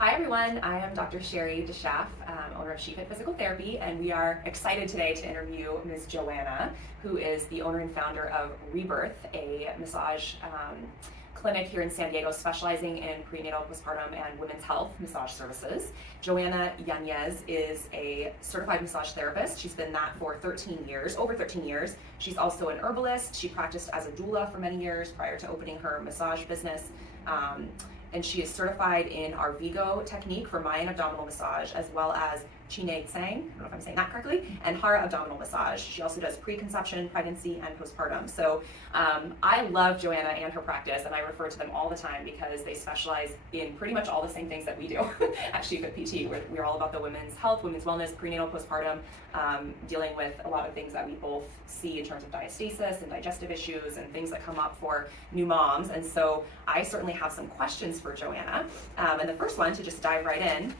Hi everyone, I am Dr. Sherry DeSchaff, owner of SheFit Physical Therapy, and we are excited today to interview Ms. Joanna, who is the owner and founder of Rebirth, a massage clinic here in San Diego specializing in prenatal, postpartum, and women's health massage services. Joanna Yanez is a certified massage therapist. She's been that for 13 years, over 13 years. She's also an herbalist. She practiced as a doula for many years prior to opening her massage business. And she is certified in our Vigo technique for Mayan abdominal massage, as well as Chine Tsang, I don't know if I'm saying that correctly, and Hara abdominal massage. She also does preconception, pregnancy, and postpartum. So I love Joanna and her practice, and I refer to them all the time because they specialize in pretty much all the same things that we do at SheFit PT. We're all about the women's health, women's wellness, prenatal, postpartum, dealing with a lot of things that we both see in terms of diastasis and digestive issues and things that come up for new moms. And so I certainly have some questions for Joanna. And the first one, to just dive right in,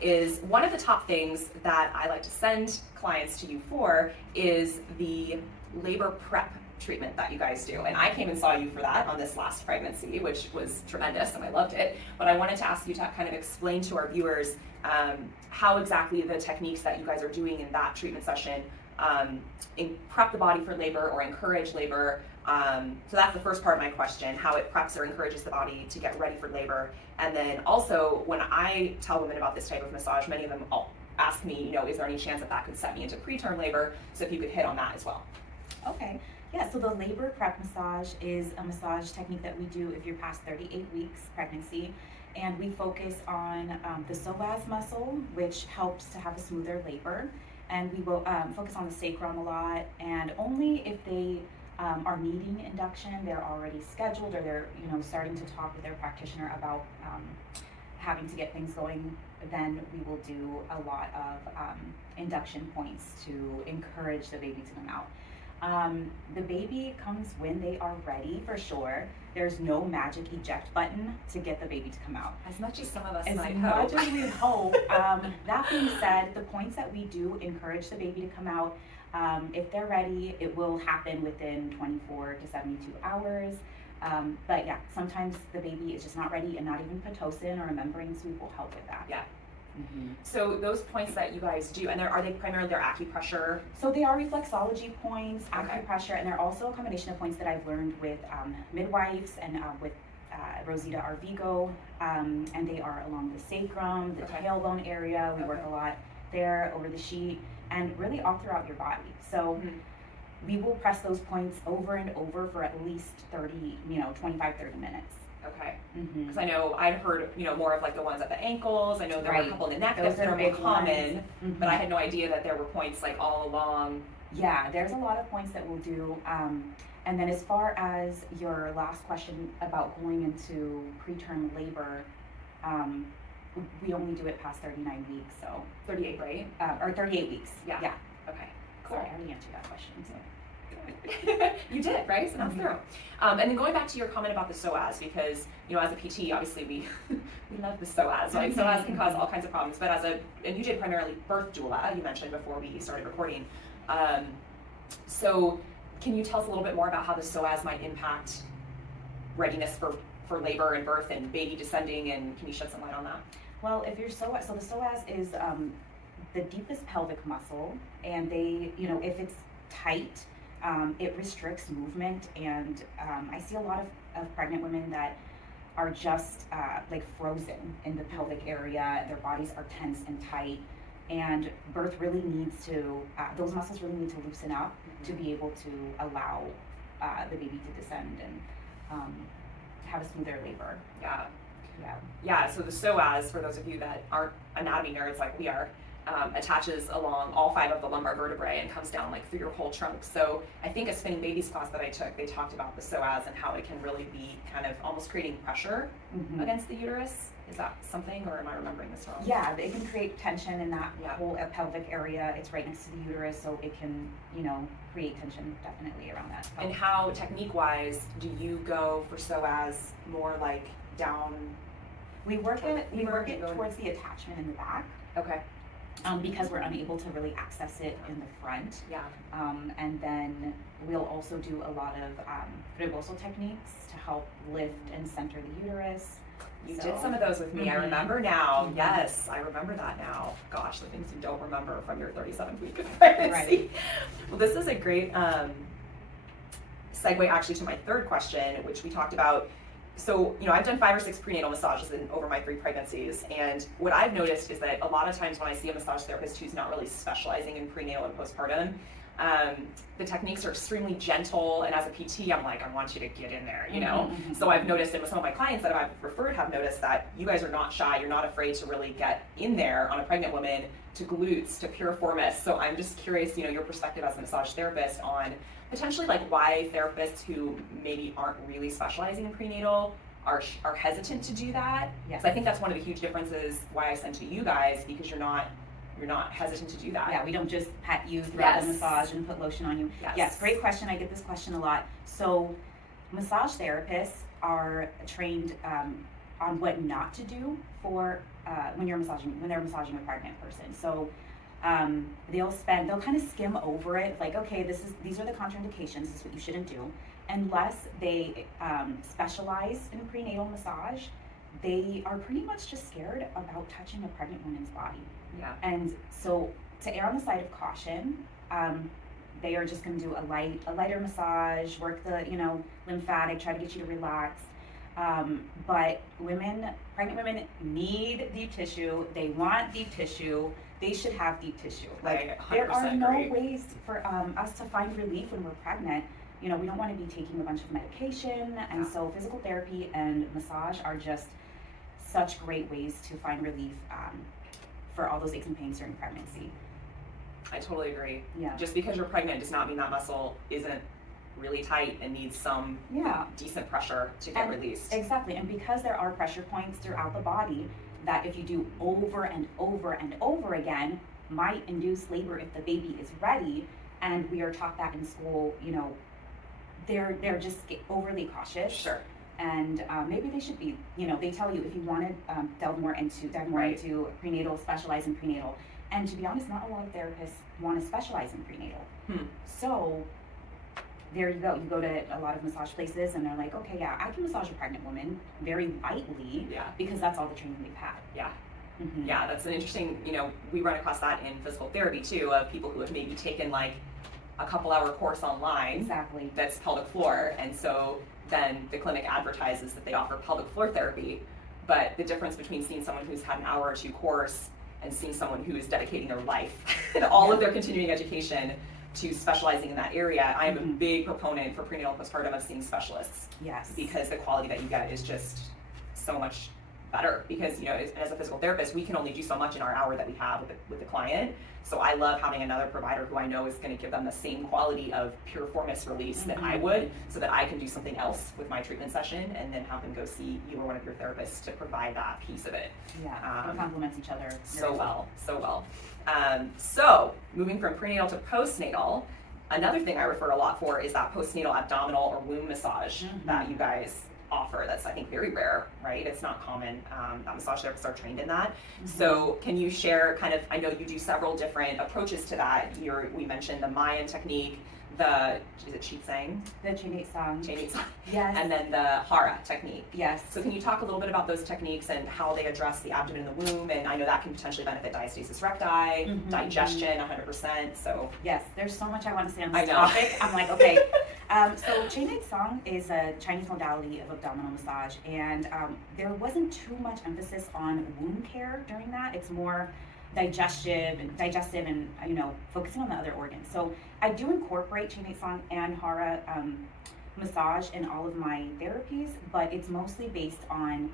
is one of the top things that I like to send clients to you for is the labor prep treatment that you guys do. And I came and saw you for that on this last pregnancy, which was tremendous and I loved it. But I wanted to ask you to kind of explain to our viewers how exactly the techniques that you guys are doing in that treatment session prep the body for labor or encourage labor. So that's the first part of my question, how it preps or encourages the body to get ready for labor. And then also, when I tell women about this type of massage, many of them ask me, is there any chance that could set me into preterm labor? So if you could hit on that as well. Okay. Yeah, so the labor prep massage is a massage technique that we do if you're past 38 weeks pregnancy. And we focus on the psoas muscle, which helps to have a smoother labor. And we will focus on the sacrum a lot. And only if they are needing induction, they're already scheduled, or they're starting to talk with their practitioner about having to get things going, then we will do a lot of induction points to encourage the baby to come out. The baby comes when they are ready, for sure. There's no magic eject button to get the baby to come out. As much as some of us might hope. As much as we hope. That being said, the points that we do encourage the baby to come out, if they're ready, it will happen within 24 to 72 hours. But yeah, sometimes the baby is just not ready, and not even Pitocin or a membrane sweep will help with that. Yeah. So those points that you guys do, and are they primarily their acupressure? So they are reflexology points, Okay. acupressure, and they're also a combination of points that I've learned with midwives and with Rosita Arvigo, and they are along the sacrum, the tailbone area. We work a lot there, over the sheet, and really all throughout your body. So we will press those points over and over for at least 25, 30 minutes. Okay. Because I know I'd heard, more of like the ones at the ankles. I know there were a couple in the neck Those that are more common, but I Mm-hmm. had no idea that there were points like all along. Yeah, there's a lot of points that we'll do. And then as far as your last question about going into preterm labor, we only do it past 39 weeks, so. 38, right? Or 38 weeks. Yeah. Okay, cool. Sorry, I already answered that question. So. You did, right? So that's thorough. And then going back to your comment about the psoas, because as a PT, obviously we love the psoas, right? Psoas can cause all kinds of problems, but and you did primarily birth doula, you mentioned before we started recording. So can you tell us a little bit more about how the psoas might impact readiness for labor and birth and baby descending, and can you shed some light on that? Well, if your psoas, so the psoas is the deepest pelvic muscle, and if it's tight, it restricts movement, and I see a lot of pregnant women that are just like frozen in the pelvic area. Their bodies are tense and tight, and birth really needs to, those muscles really need to loosen up to be able to allow the baby to descend and have a smoother labor. Yeah, so the psoas, for those of you that aren't anatomy nerds like we are, attaches along all 5 of the lumbar vertebrae and comes down like through your whole trunk. So I think a spinning babies class that I took, they talked about the psoas and how it can really be kind of almost creating pressure against the uterus. Is that something, or am I remembering this wrong? Yeah, it can create tension in that whole pelvic area. It's right next to the uterus, so it can, create tension definitely around that. And how, technique-wise, do you go for psoas more like down? We work it towards the attachment in the back. Okay. Because we're unable to really access it in the front. Yeah. And then we'll also do a lot of rebozo techniques to help lift and center the uterus. You So, did some of those with me. I mhm. remember now. Mhm. Yes, I remember that now. Gosh, the things you don't remember from your 37-week of pregnancy. Right. Well, this is a great segue actually to my third question, which we talked about. So, I've done 5 or 6 prenatal massages over my 3 pregnancies, and what I've noticed is that a lot of times when I see a massage therapist who's not really specializing in prenatal and postpartum, the techniques are extremely gentle, and as a PT, I'm like, I want you to get in there, Mhm. So I've noticed, and some of my clients that I've referred have noticed that you guys are not shy, you're not afraid to really get in there on a pregnant woman, to glutes, to piriformis. So I'm just curious, your perspective as a massage therapist on potentially like why therapists who maybe aren't really specializing in prenatal are hesitant to do that. Yes. So I think that's one of the huge differences why I sent to you guys, because you're not hesitant to do that. Yeah, we don't just pat you throughout the Yes. massage and put lotion on you. Yes, great question. I get this question a lot. So, massage therapists are trained on what not to do for when they're massaging a pregnant person. So, they'll kind of skim over it, like, okay, these are the contraindications. This is what you shouldn't do, unless they specialize in prenatal massage. They are pretty much just scared about touching a pregnant woman's body. Yeah. And so, to err on the side of caution, they are just going to do a lighter massage, work the lymphatic, try to get you to relax. But pregnant women need deep tissue. They want deep tissue. They should have deep tissue. Like, there are no ways for us to find relief when we're pregnant. We don't want to be taking a bunch of medication, and so physical therapy and massage are just such great ways to find relief for all those aches and pains during pregnancy. I totally agree. Yeah. Just because you're pregnant does not mean that muscle isn't really tight and needs some decent pressure to get released. Exactly, and because there are pressure points throughout the body that if you do over and over and over again might induce labor if the baby is ready, and we are taught that in school, they're just overly cautious. Sure. And maybe they should be, they tell you if you want to delve more into prenatal, specialize in prenatal. And to be honest, not a lot of therapists want to specialize in prenatal. So there you go. You go to a lot of massage places and they're like, okay, yeah, I can massage a pregnant woman very lightly because that's all the training they've had. Yeah. Mm-hmm. Yeah, that's an interesting, we run across that in physical therapy too, of people who have maybe taken like a couple-hour course online. Exactly. That's pelvic floor, and so then the clinic advertises that they offer pelvic floor therapy, but the difference between seeing someone who's had an hour or 2 course and seeing someone who is dedicating their life and all of their continuing education to specializing in that area, I am a big proponent for prenatal postpartum of seeing specialists. Yes. Because the quality that you get is just so much better, because as a physical therapist, we can only do so much in our hour that we have with the client. So I love having another provider who I know is going to give them the same quality of piriformis release that I would, so that I can do something else with my treatment session and then have them go see you or one of your therapists to provide that piece of it. Yeah, it complements each other so well. So moving from prenatal to postnatal, another thing I refer a lot for is that postnatal abdominal or womb massage that you guys offer. That's, I think, very rare, right? It's not common that massage therapists are trained in that. So can you share kind of, I know you do several different approaches to that. We mentioned the Mayan technique, is it Qigong? The Qigong. Yes. And then the Hara technique. Yes. So can you talk a little bit about those techniques and how they address the abdomen and the womb? And I know that can potentially benefit diastasis recti, digestion, 100%. So yes, there's so much I want to say on this topic. I'm like, okay. So Qigong is a Chinese modality of abdominal massage, and there wasn't too much emphasis on womb care during that. It's more digestive and focusing on the other organs. So I do incorporate Qigong and Hara massage in all of my therapies, but it's mostly based on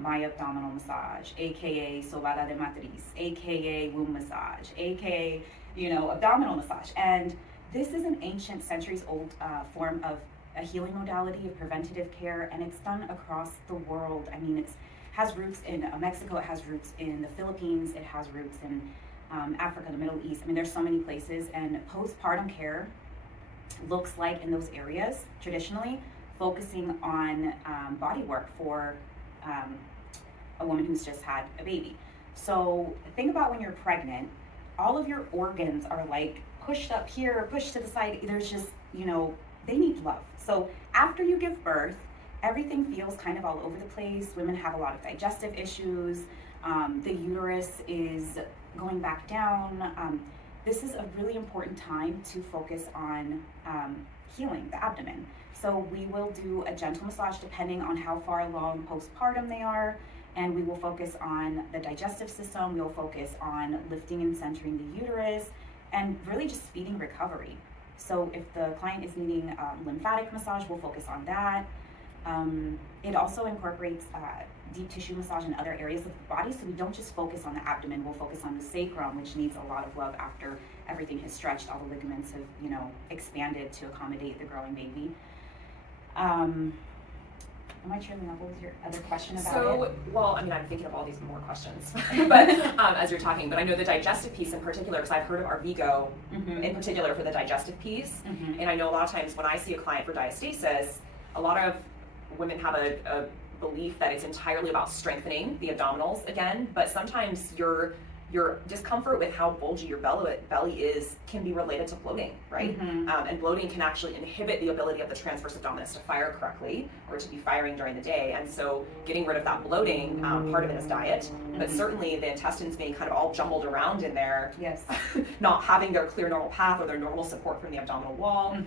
my abdominal massage, aka sobada de matriz, aka womb massage, aka abdominal massage. And this is an ancient, centuries-old form of a healing modality of preventative care, and it's done across the world. I mean, has roots in Mexico, it has roots in the Philippines, it has roots in Africa, the Middle East. I mean, there's so many places, and postpartum care looks like in those areas, traditionally, focusing on body work for a woman who's just had a baby. So think about when you're pregnant, all of your organs are like pushed up here, pushed to the side. There's just, they need love. So after you give birth, everything feels kind of all over the place. Women have a lot of digestive issues. The uterus is going back down. This is a really important time to focus on healing the abdomen. So we will do a gentle massage depending on how far along postpartum they are, and we will focus on the digestive system. We'll focus on lifting and centering the uterus, and really just speeding recovery. So if the client is needing lymphatic massage, we'll focus on that. It also incorporates deep tissue massage in other areas of the body, so we don't just focus on the abdomen. We'll focus on the sacrum, which needs a lot of love after everything has stretched, all the ligaments have, expanded to accommodate the growing baby. Am I trimming up? What was your other question about it? Well, I'm thinking of all these more questions, but as you're talking, but I know the digestive piece in particular, because I've heard of Arvigo in particular for the digestive piece, and I know a lot of times when I see a client for diastasis, a lot of women have a belief that it's entirely about strengthening the abdominals again, but sometimes your discomfort with how bulgy your belly is can be related to bloating, right? And bloating can actually inhibit the ability of the transverse abdominis to fire correctly or to be firing during the day. And so getting rid of that bloating, part of it is diet, but certainly the intestines being kind of all jumbled around in there, Yes. not having their clear normal path or their normal support from the abdominal wall,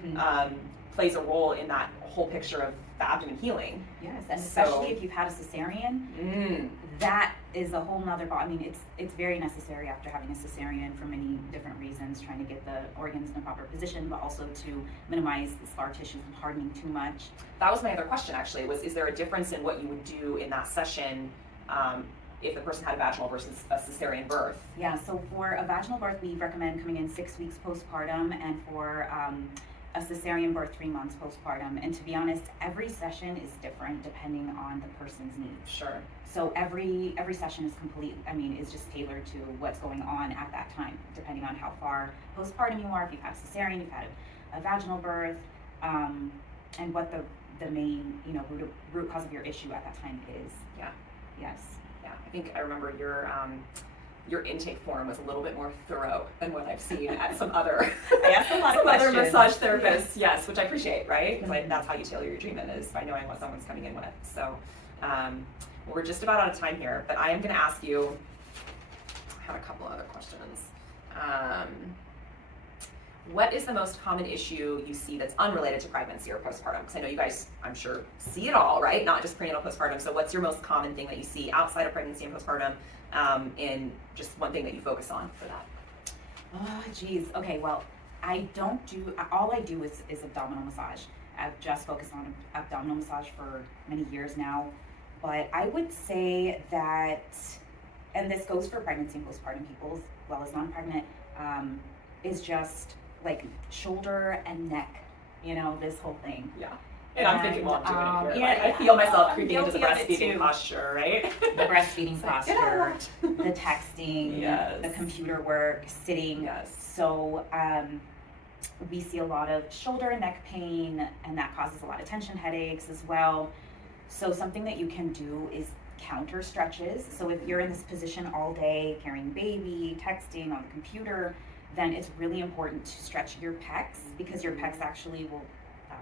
plays a role in that whole picture of the abdomen healing. Yes, and especially if you've had a cesarean, that is a whole nother it's very necessary after having a cesarean for many different reasons, trying to get the organs in a proper position, but also to minimize the scar tissue from hardening too much. That was my other question actually, is there a difference in what you would do in that session if the person had a vaginal versus a cesarean birth? Yeah, so for a vaginal birth, we recommend coming in 6 weeks postpartum, and for a cesarean birth 3 months postpartum. And to be honest, every session is different depending on the person's needs. Sure. So every session is is just tailored to what's going on at that time, depending on how far postpartum you are, if you've had a cesarean, you've had a vaginal birth, and what the main root cause of your issue at that time is. Yeah. Yes. Yeah. I think I remember your intake form was a little bit more thorough than what I've seen at some other I asked a lot of questions. other massage therapists. Yes, which I appreciate, right? Because that's how you tailor your treatment, is by knowing what someone's coming in with. So, we're just about out of time here, but I am going to ask you. I had a couple other questions. What is the most common issue you see that's unrelated to pregnancy or postpartum? Because I know you guys, I'm sure, see it all, right? Not just prenatal, postpartum. So what's your most common thing that you see outside of pregnancy and postpartum, in just one thing that you focus on for that? Oh, geez. Okay, well, all I do is abdominal massage. I've just focused on abdominal massage for many years now. But I would say that, and this goes for pregnancy and postpartum people as well as non-pregnant, is just like shoulder and neck, this whole thing. Yeah. And I'm thinking while I'm doing it here, yeah, I feel myself creeping into the guilty of it breastfeeding too. posture, right? The breastfeeding posture, the the texting, Yes. the computer work, sitting. Yes. So we see a lot of shoulder and neck pain, and that causes a lot of tension headaches as well. So something that you can do is counter stretches. So if you're in this position all day, carrying baby, texting on the computer, then it's really important to stretch your pecs, because your pecs actually will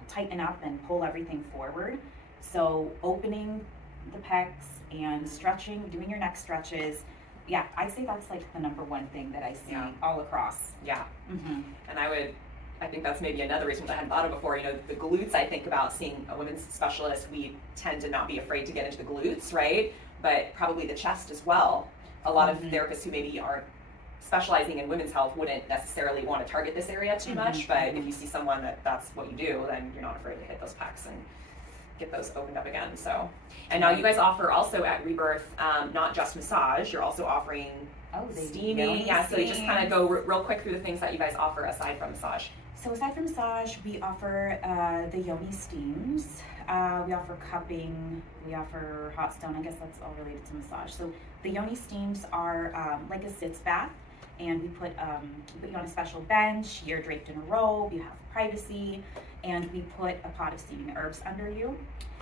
tighten up and pull everything forward. So opening the pecs and stretching, doing your neck stretches, yeah, I'd say that's like the number one thing that I see all across. Yeah. And I think that's maybe another reason that I hadn't thought of before. The glutes, I think about seeing a women's specialist, we tend to not be afraid to get into the glutes, right? But probably the chest as well. A lot of therapists who maybe aren't specializing in women's health wouldn't necessarily want to target this area too much, but if you see someone that's what you do, then you're not afraid to hit those pecs and get those opened up again. So, and now you guys offer also at Rebirth, not just massage, you're also offering steaming. Yeah, so you just kind of go real quick through the things that you guys offer aside from massage. So aside from massage, we offer the yoni steams, we offer cupping, we offer hot stone. I guess that's all related to massage. So the yoni steams are like a sitz bath, and we put you on a special bench, you're draped in a robe, you have privacy, and we put a pot of steaming herbs under you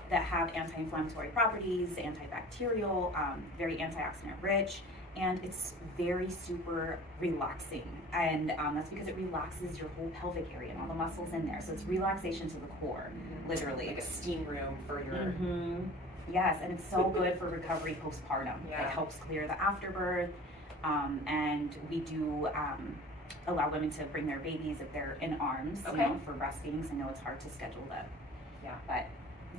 that have anti-inflammatory properties, antibacterial, very antioxidant rich, and it's very super relaxing, and that's because it relaxes your whole pelvic area and all the muscles in there. So it's relaxation to the core, literally. Like a steam room for your. Mm-hmm. Yes, and it's so good for recovery postpartum. Yeah. It helps clear the afterbirth, and we do allow women to bring their babies if they're in arms, Okay. you know, for breastfeeding. So I know it's hard to schedule that. Yeah. But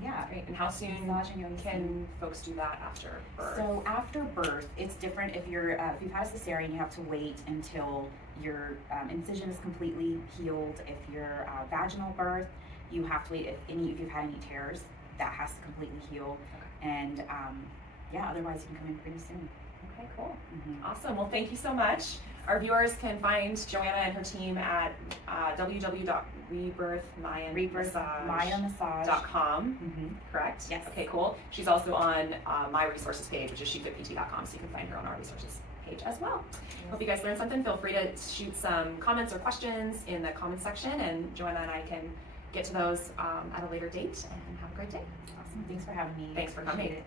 yeah. Great. And how soon Massaging your can folks do that after birth? So after birth, it's different. If you're if you've had a cesarean, you have to wait until your incision is completely healed. If you're vaginal birth, you have to wait. If you've had any tears, that has to completely heal. Okay. And yeah, otherwise you can come in pretty soon. Okay, cool. Mm-hmm. Awesome. Well, thank you so much. Our viewers can find Joanna and her team at www.rebirthmayaMassage.com. Mm-hmm. Correct? Yes. Okay, cool. She's also on my resources page, which is shefitpt.com, so you can find her on our resources page as well. Yes. Hope you guys learned something. Feel free to shoot some comments or questions in the comments section, and Joanna and I can get to those at a later date. And have a great day. Awesome. Thanks for having me. Thanks for coming. Appreciate it.